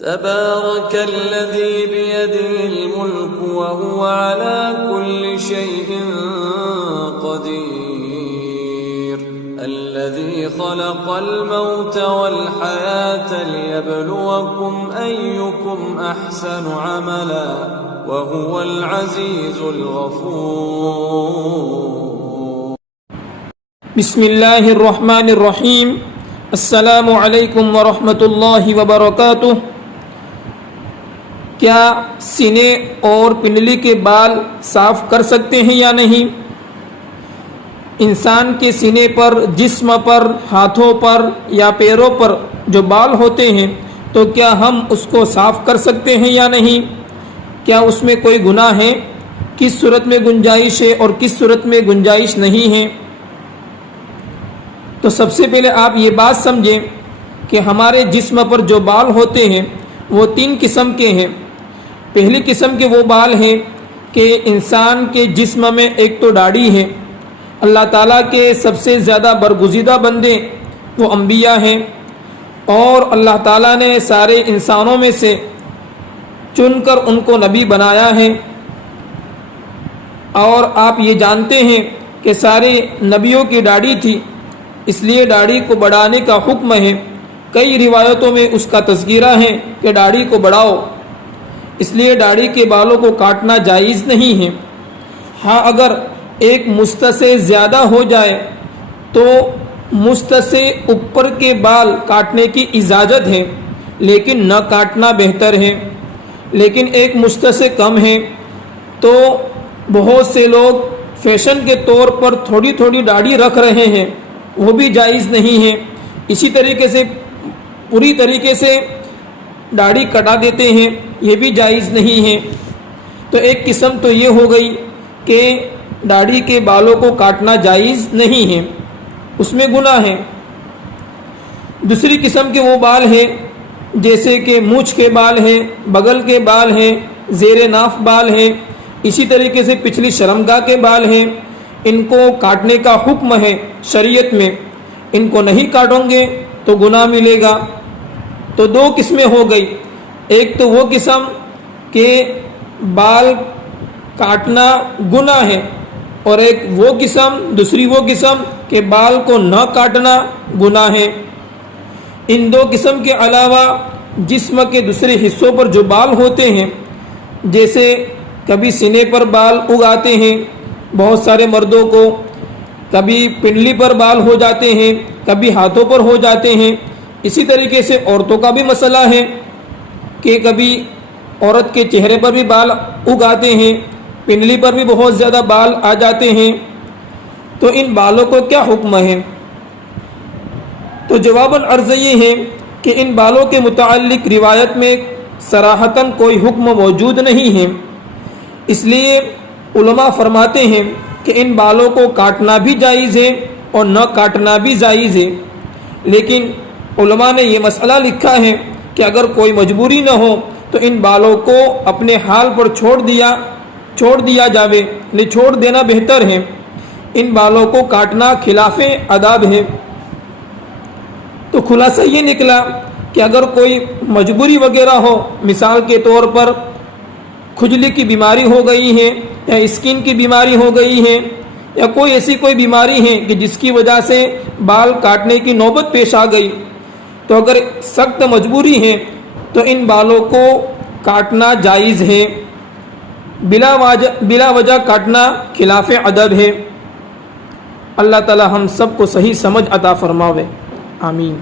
تبارك الذي بيده الملك وهو على كل شيء قدير الذي خلق الموت والحياة ليبلوكم أيكم أحسن عملا وهو العزيز الغفور. بسم اللہ الرحمن الرحیم. السلام علیکم ورحمۃ اللہ وبرکاتہ. کیا سینے اور پنڈلی کے بال صاف کر سکتے ہیں یا نہیں؟ انسان کے سینے پر، جسم پر، ہاتھوں پر یا پیروں پر جو بال ہوتے ہیں تو کیا ہم اس کو صاف کر سکتے ہیں یا نہیں؟ کیا اس میں کوئی گناہ ہے؟ کس صورت میں گنجائش ہے اور کس صورت میں گنجائش نہیں ہے؟ تو سب سے پہلے آپ یہ بات سمجھیں کہ ہمارے جسم پر جو بال ہوتے ہیں وہ 3 قسم کے ہیں. پہلی قسم کے وہ بال ہیں کہ انسان کے جسم میں ایک تو داڑھی ہے. اللہ تعالیٰ کے سب سے زیادہ برگزیدہ بندے وہ انبیاء ہیں، اور اللہ تعالیٰ نے سارے انسانوں میں سے چن کر ان کو نبی بنایا ہے. اور آپ یہ جانتے ہیں کہ سارے نبیوں کی داڑھی تھی، اس لیے داڑھی کو بڑھانے کا حکم ہے. کئی روایتوں میں اس کا تذکرہ ہے کہ داڑھی کو بڑھاؤ، اس لیے داڑھی کے بالوں کو کاٹنا جائز نہیں ہے. ہاں، اگر ایک مست سے زیادہ ہو جائے تو مست سے اوپر کے بال کاٹنے کی اجازت ہے، لیکن نہ کاٹنا بہتر ہے. لیکن ایک مست سے کم ہے تو بہت سے لوگ فیشن کے طور پر تھوڑی تھوڑی داڑھی رکھ رہے ہیں، وہ بھی جائز نہیں ہے. اسی طریقے سے پوری طریقے سے داڑھی کٹا دیتے ہیں، یہ بھی جائز نہیں ہے. تو ایک قسم تو یہ ہو گئی کہ داڑھی کے بالوں کو کاٹنا جائز نہیں ہے، اس میں گناہ ہے. دوسری قسم کے وہ بال ہیں جیسے کہ مونچھ کے بال ہیں، بغل کے بال ہیں، زیر ناف بال ہیں، اسی طریقے سے پچھلی شرمگاہ کے بال ہیں. ان کو کاٹنے کا حکم ہے شریعت میں. ان کو نہیں کاٹیں گے تو گناہ ملے گا. تو 2 قسمیں ہو گئی. ایک تو وہ قسم کہ بال کاٹنا گناہ ہے، اور ایک وہ قسم، دوسری وہ قسم کہ بال کو نہ کاٹنا گناہ ہے. ان 2 قسم کے علاوہ جسم کے دوسرے حصوں پر جو بال ہوتے ہیں، جیسے کبھی سینے پر بال اگاتے ہیں بہت سارے مردوں کو، کبھی پنڈلی پر بال ہو جاتے ہیں، کبھی ہاتھوں پر ہو جاتے ہیں. اسی طریقے سے عورتوں کا بھی مسئلہ ہے کہ کبھی عورت کے چہرے پر بھی بال اگاتے ہیں، پنڈلی پر بھی بہت زیادہ بال آ جاتے ہیں. تو ان بالوں کو کیا حکم ہے؟ تو جواباً عرض یہ ہے کہ ان بالوں کے متعلق روایت میں صراحتاً کوئی حکم موجود نہیں ہے. اس لیے علماء فرماتے ہیں کہ ان بالوں کو کاٹنا بھی جائز ہے اور نہ کاٹنا بھی جائز ہے. لیکن علماء نے یہ مسئلہ لکھا ہے کہ اگر کوئی مجبوری نہ ہو تو ان بالوں کو اپنے حال پر چھوڑ دیا جاوے، لیکن چھوڑ دینا بہتر ہے. ان بالوں کو کاٹنا خلاف آداب ہے. تو خلاصہ یہ نکلا کہ اگر کوئی مجبوری وغیرہ ہو، مثال کے طور پر کھجلی کی بیماری ہو گئی ہے یا اسکن کی بیماری ہو گئی ہے یا کوئی ایسی کوئی بیماری ہے کہ جس کی وجہ سے بال کاٹنے کی نوبت پیش آ گئی، تو اگر سخت مجبوری ہے تو ان بالوں کو کاٹنا جائز ہے. بلا وجہ کاٹنا خلاف ادب ہے. اللہ تعالی ہم سب کو صحیح سمجھ عطا فرماوے. آمین.